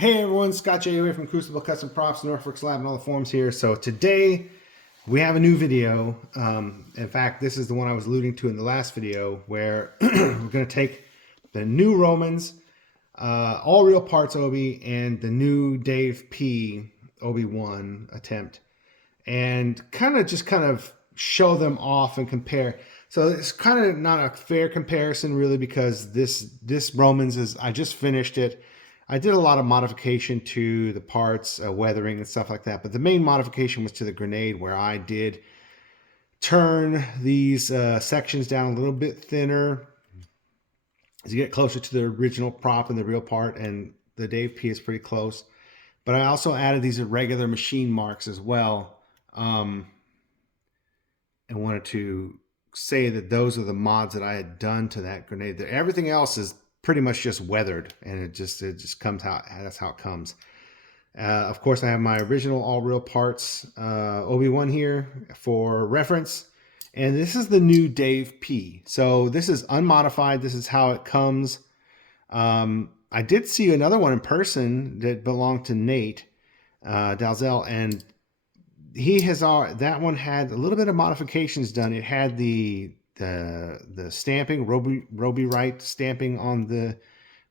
Hey everyone, Scott J. Away from Crucible Custom Props, Norfolk Lab, and all the forums here. So today we have a new video. In fact, this is the one I was alluding to in the last video where we're going to take the new Romans, all real parts Obi, and the new Dave P. Obi Wan attempt, and kind of show them off and compare. So it's kind of not a fair comparison really, because this Romans is, I just finished it. I did a lot of modification to the parts, weathering and stuff like that. But the main modification was to the grenade, where I did turn these sections down a little bit thinner as you get closer to the original prop and the real part. And the Dave P is pretty close. But I also added these irregular machine marks as well. And wanted to say that those are the mods that I had done to that grenade. Everything else is pretty much just weathered, and it just comes out. That's how it comes. Of course, I have my original all real parts Obi-Wan here for reference, and this is the new Dave P. So this is unmodified. This is how it comes. I did see another one in person that belonged to Nate Dalzell, and he has that one had a little bit of modifications done. It had the stamping, Roby Wright stamping on the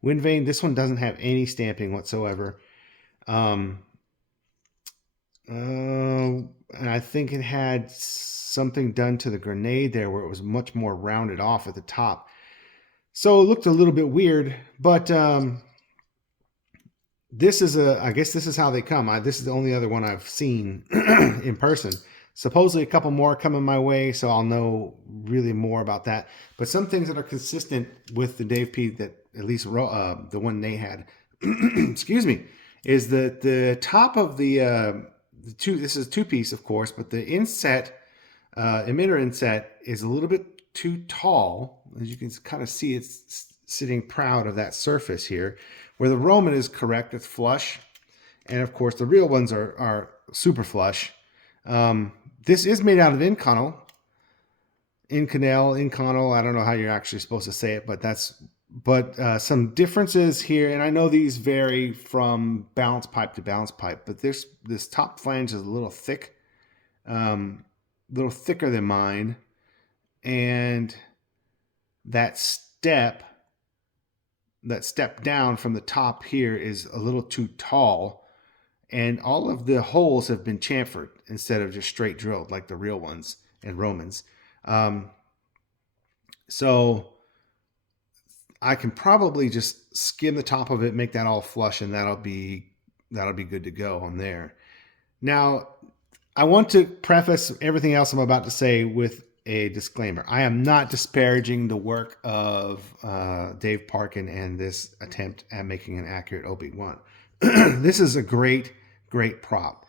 wind vane. This one doesn't have any stamping whatsoever. And I think it had something done to the grenade there where it was much more rounded off at the top. So it looked a little bit weird, but this is I guess this is how they come. This is the only other one I've seen in person. Supposedly a couple more coming my way, so I'll know really more about that. But some things that are consistent with the Dave P, that at least the one they had, excuse me, is that the top of the this is two-piece, of course, but the inset, emitter inset, is a little bit too tall. As you can kind of see, it's sitting proud of that surface here, where the Roman is correct, it's flush. And of course, the real ones are super flush. This is made out of Inconel. I don't know how you're actually supposed to say it, but some differences here, and I know these vary from balance pipe to balance pipe, but this top flange is a little thick, little thicker than mine, and that step down from the top here is a little too tall. And all of the holes have been chamfered instead of just straight drilled like the real ones and Romans. So I can probably just skim the top of it, make that all flush, and that'll be good to go on there. Now, I want to preface everything else I'm about to say with a disclaimer. I am not disparaging the work of Dave Parkin and this attempt at making an accurate Obi-Wan. This is a great prop,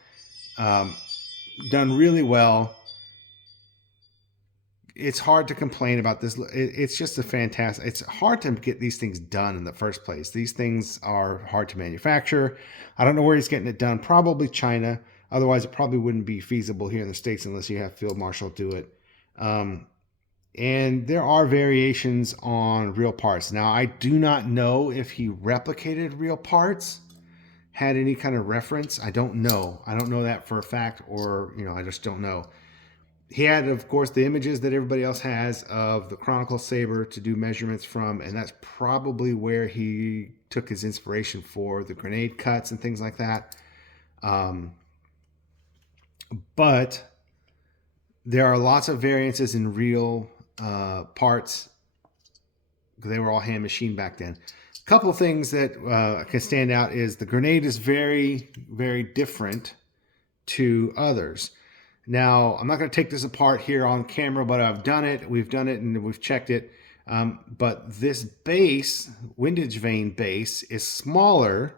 done really well. It's hard to complain about this. It's just a fantastic. It's hard to get these things done in the first place. These things are hard to manufacture. I don't know where he's getting it done. Probably China. Otherwise, it probably wouldn't be feasible here in the States unless you have Field Marshal do it. And there are variations on real parts. Now, I do not know if he replicated real parts, had any kind of reference. I don't know. I don't know that for a fact, or, I just don't know. He had, of course, the images that everybody else has of the Chronicle Saber to do measurements from, and that's probably where he took his inspiration for the grenade cuts and things like that. But there are lots of variances in real parts, because they were all hand machined back then. A couple of things that can stand out is the grenade is very, very different to others. Now, I'm not going to take this apart here on camera, but I've done it. We've done it and we've checked it. But this base, windage vane base, is smaller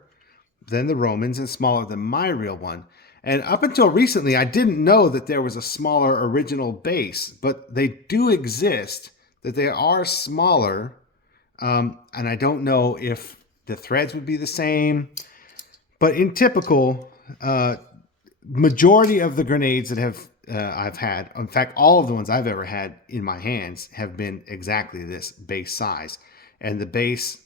than the Romans and smaller than my real one. And up until recently, I didn't know that there was a smaller original base, but they do exist, that they are smaller. And I don't know if the threads would be the same, but in typical, majority of the grenades that I've had, in fact, all of the ones I've ever had in my hands have been exactly this base size. And the base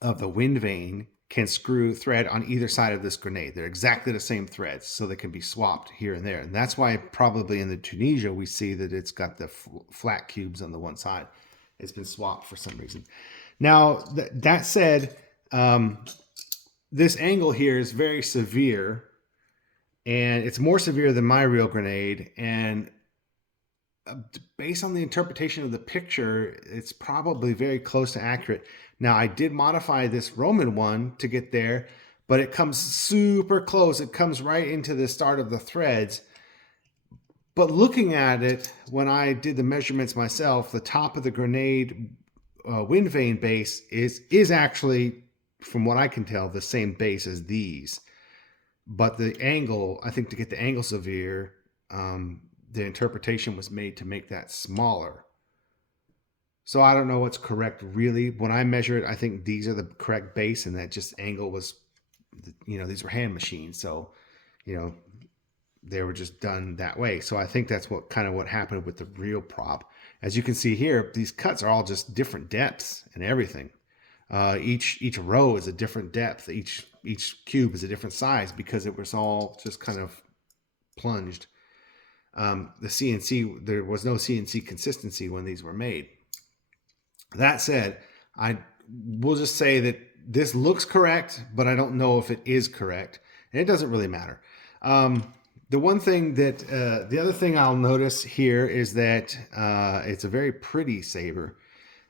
of the wind vane can screw thread on either side of this grenade. They're exactly the same threads, so they can be swapped here and there. And that's why probably in the Tunisia we see that it's got the flat cubes on the one side. It's been swapped for some reason. Now, that said, this angle here is very severe, and it's more severe than my real grenade. And based on the interpretation of the picture, it's probably very close to accurate. Now, I did modify this Roman one to get there, but it comes super close. It comes right into the start of the threads. But looking at it, when I did the measurements myself, the top of the grenade wind vane base is actually, from what I can tell, the same base as these. But the angle, I think to get the angle severe, the interpretation was made to make that smaller. So I don't know what's correct really. When I measure it, I think these are the correct base, and that just angle was, these were hand machined. So, they were just done that way. So I think that's what happened with the real prop. As you can see here, these cuts are all just different depths and everything. Each row is a different depth. Each cube is a different size because it was all just kind of plunged. The CNC, there was no CNC consistency when these were made. That said, I will just say that this looks correct, but I don't know if it is correct, and it doesn't really matter. The one thing that, the other thing I'll notice here is that it's a very pretty saber.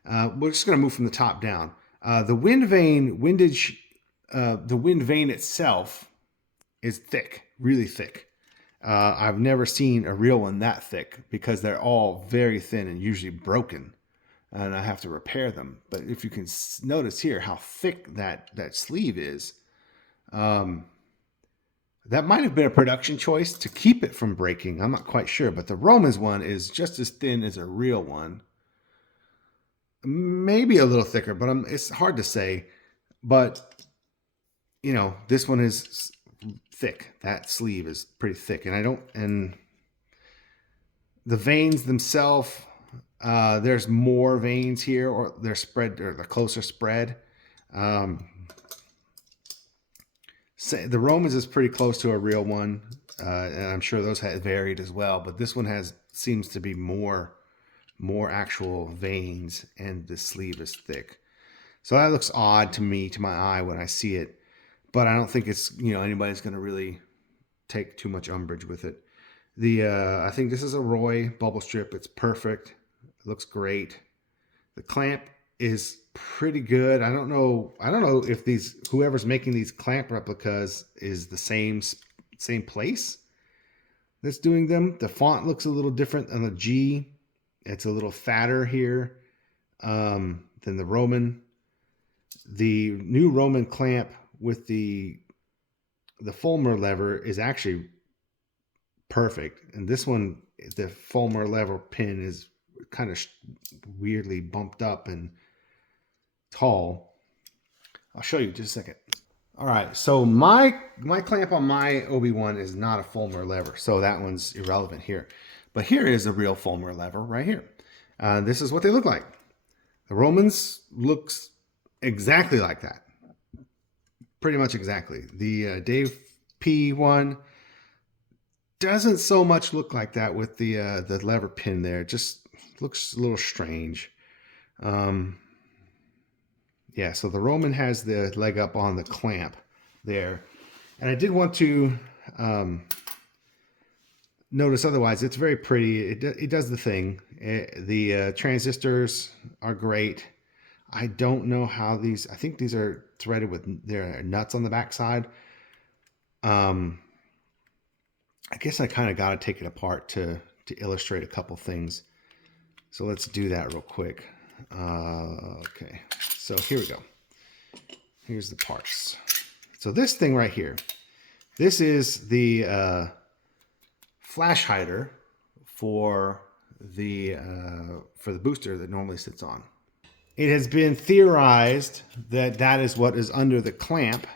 We're just going to move from the top down. The wind vane itself is thick, really thick. I've never seen a real one that thick because they're all very thin and usually broken, and I have to repair them. But if you can notice here how thick that sleeve is, that might have been a production choice to keep it from breaking. I'm not quite sure, but the Romans one is just as thin as a real one. Maybe a little thicker, but it's hard to say. But, this one is thick. That sleeve is pretty thick. And the veins themselves, there's more veins here, or they're spread, or they're closer spread. The Romans is pretty close to a real one, and I'm sure those had varied as well. But this one seems to be more actual veins, and the sleeve is thick. So that looks odd to me, to my eye, when I see it. But I don't think it's anybody's going to really take too much umbrage with it. I think this is a Roy bubble strip. It's perfect. It looks great. The clamp is pretty good. I don't know if whoever's making these clamp replicas is the same place that's doing them. The font looks a little different on the G. It's a little fatter here than the Roman. The new Roman clamp with the Fulmer lever is actually perfect, and this one, the Fulmer lever pin is kind of weirdly bumped up and tall. I'll show you just a second. All right, so my clamp on my Obi Wan is not a Fulmer lever, so that one's irrelevant here. But here is a real Fulmer lever right here. This is what they look like. The Romans looks exactly like that. Pretty much exactly. The Dave P one doesn't so much look like that with the lever pin there. It just looks a little strange. Yeah, so the Roman has the leg up on the clamp there. And I did want to notice otherwise, it's very pretty. It does the thing. The transistors are great. I don't know how these, I think these are threaded with their nuts on the backside. I guess I kind of got to take it apart to illustrate a couple things. So let's do that real quick. Okay, so here we go. Here's the parts. So this thing right here, this is the flash hider for the booster that normally sits on. It has been theorized that that is what is under the clamp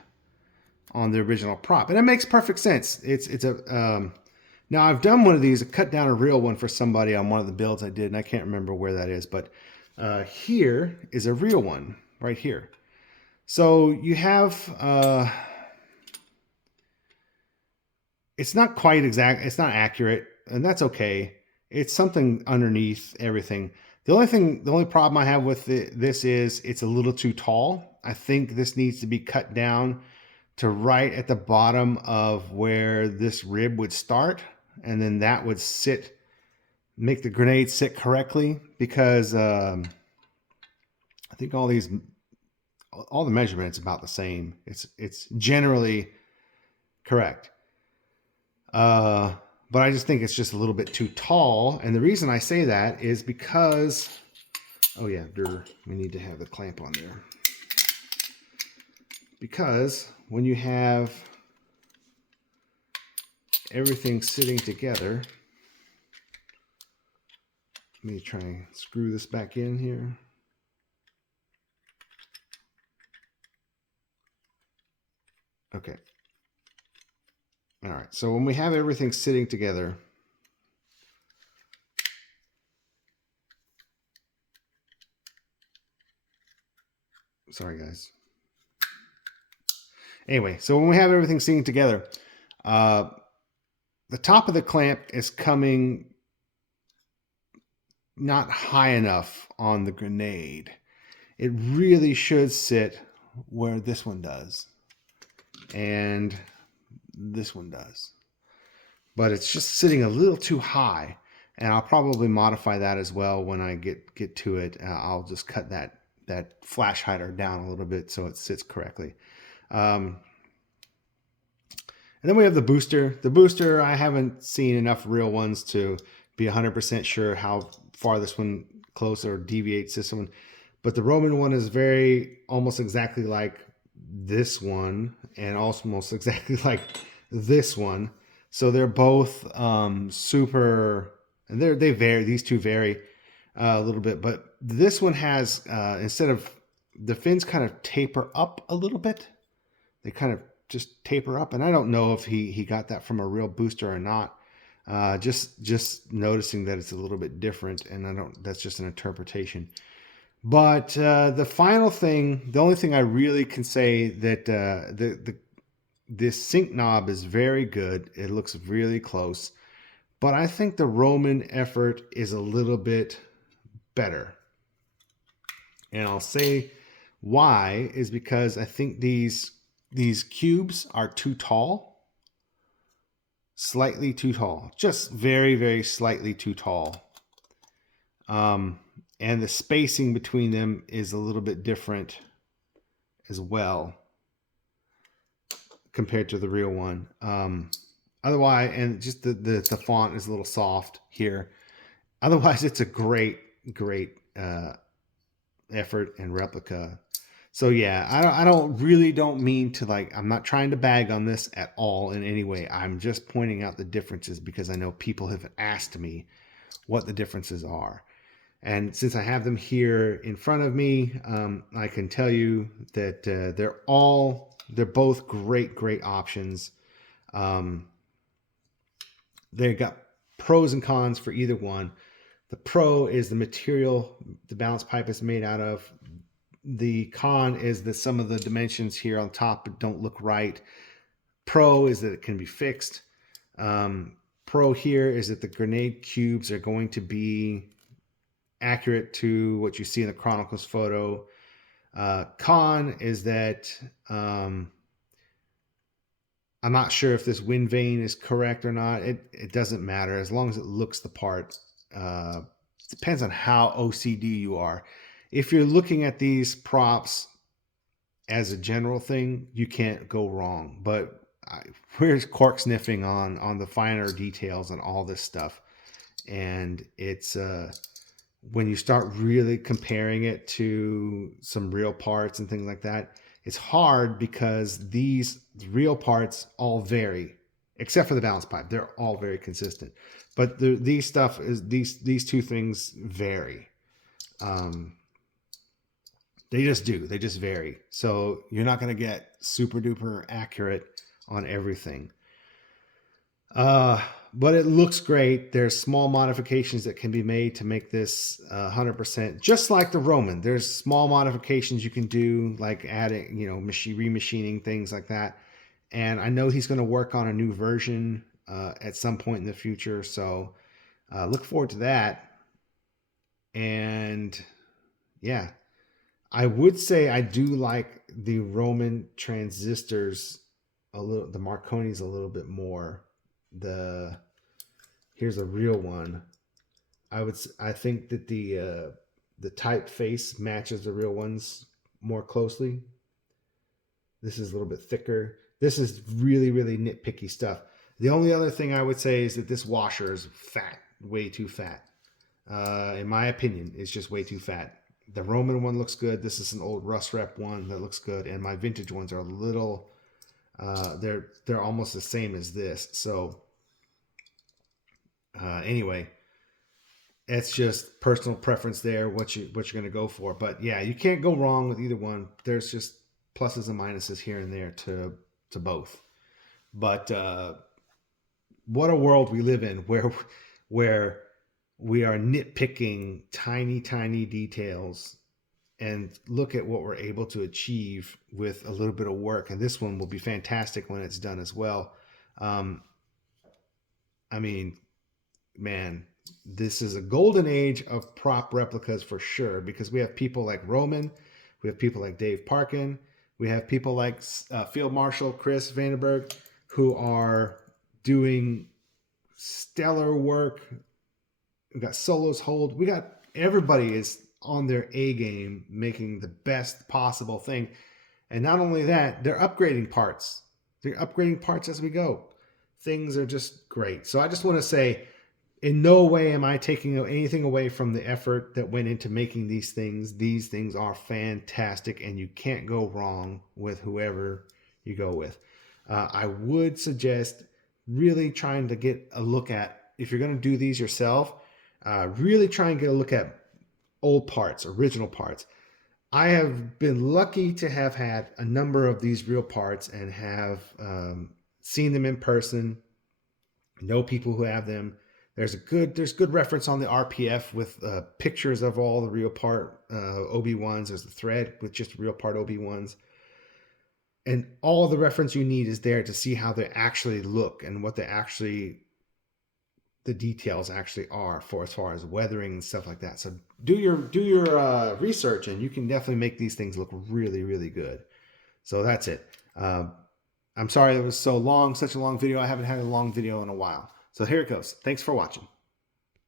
on the original prop, and it makes perfect sense. It's a now I've done one of these, I cut down a real one for somebody on one of the builds I did, and I can't remember where that is, but here is a real one right here. So you have, it's not quite exact. It's not accurate, and that's okay. It's something underneath everything. The only problem I have with this is it's a little too tall. I think this needs to be cut down to right at the bottom of where this rib would start, and then that would make the grenade sit correctly, because I think all the measurements about the same. It's generally correct. But I just think it's just a little bit too tall. And the reason I say that is because, oh yeah, we need to have the clamp on there. Because when you have everything sitting together, let me try and screw this back in here. Okay. All right. So when we have everything sitting together, sorry guys. Anyway, so when we have everything sitting together, the top of the clamp is coming not high enough on the grenade. It really should sit where this one does, and this one does, but it's just sitting a little too high, and I'll probably modify that as well when I get to it. I'll just cut that flash hider down a little bit so it sits correctly. And then we have the booster. The booster, I haven't seen enough real ones to be 100% sure how far this one closer or deviates this one. But the Roman one is almost exactly like this one, and almost exactly like this one. So they're both super, and they vary. These two vary a little bit, but this one has, instead of the fins kind of taper up a little bit, they kind of just taper up. And I don't know if he got that from a real booster or not. Just noticing that it's a little bit different, and that's just an interpretation. But the final thing, the only thing I really can say that this sync knob is very good. It looks really close, but I think the Roman effort is a little bit better. And I'll say why is because I think these cubes are too tall, slightly too tall, just very, very slightly too tall. And the spacing between them is a little bit different as well compared to the real one. Otherwise, and just the font is a little soft here. Otherwise, it's a great effort and replica. So yeah, I don't mean to, like, I'm not trying to bag on this at all in any way. I'm just pointing out the differences because I know people have asked me what the differences are. And since I have them here in front of me, I can tell you that they're both great options. They've got pros and cons for either one. The pro is the material the balance pipe is made out of. The con is that some of the dimensions here on top don't look right. Pro is that it can be fixed. Pro here is that the grenade cubes are going to be accurate to what you see in the Chronicles photo. Con is that I'm not sure if this wind vane is correct or not. It doesn't matter as long as it looks the part. Depends on how OCD you are. If you're looking at these props as a general thing, you can't go wrong. But we're cork sniffing on the finer details and all this stuff, and it's when you start really comparing it to some real parts and things like that, it's hard because these real parts all vary, except for the balance pipe. They're all very consistent, but these two things vary. They just do. They just vary. So you're not going to get super duper accurate on everything. But it looks great. There's small modifications that can be made to make this 100%, just like the Roman. There's small modifications you can do, like adding, remachining things like that. And I know he's going to work on a new version at some point in the future. So look forward to that. And yeah, I would say I do like the Roman transistors a little, the Marconi's a little bit more. The Here's a real one. I think that the typeface matches the real ones more closely. This is a little bit thicker. This is really, really nitpicky stuff. The only other thing I would say is that this washer is fat, way too fat. In my opinion, it's just way too fat. The Roman one looks good. This is an old Rust Rep one that looks good, and my vintage ones are a little. They're almost the same as this. So anyway, it's just personal preference there. What you're going to go for, but yeah, you can't go wrong with either one. There's just pluses and minuses here and there to both. But what a world we live in, where we are nitpicking tiny details, and look at what we're able to achieve with a little bit of work. And this one will be fantastic when it's done as well. I mean, man, this is a golden age of prop replicas for sure, because we have people like Roman, we have people like Dave Parkin, we have people like Field Marshal Chris Vandenberg, who are doing stellar work. We got Solos Hold. We got everybody is on their A game, making the best possible thing. And not only that, they're upgrading parts. They're upgrading parts as we go. Things are just great. So I just want to say, in no way am I taking anything away from the effort that went into making these things. These things are fantastic, and you can't go wrong with whoever you go with. I would suggest really trying to get a look at, if you're going to do these yourself, really try and get a look at old parts, original parts. I have been lucky to have had a number of these real parts and have seen them in person, know people who have them. There's good reference on the RPF with pictures of all the real part Obi-Wans. There's a thread with just real part Obi-Wans. And all the reference you need is there to see how they actually look and what the details actually are for as far as weathering and stuff like that. So do your research, and you can definitely make these things look really, really good. So that's it. I'm sorry it was so long, such a long video. I haven't had a long video in a while. So here it goes. Thanks for watching.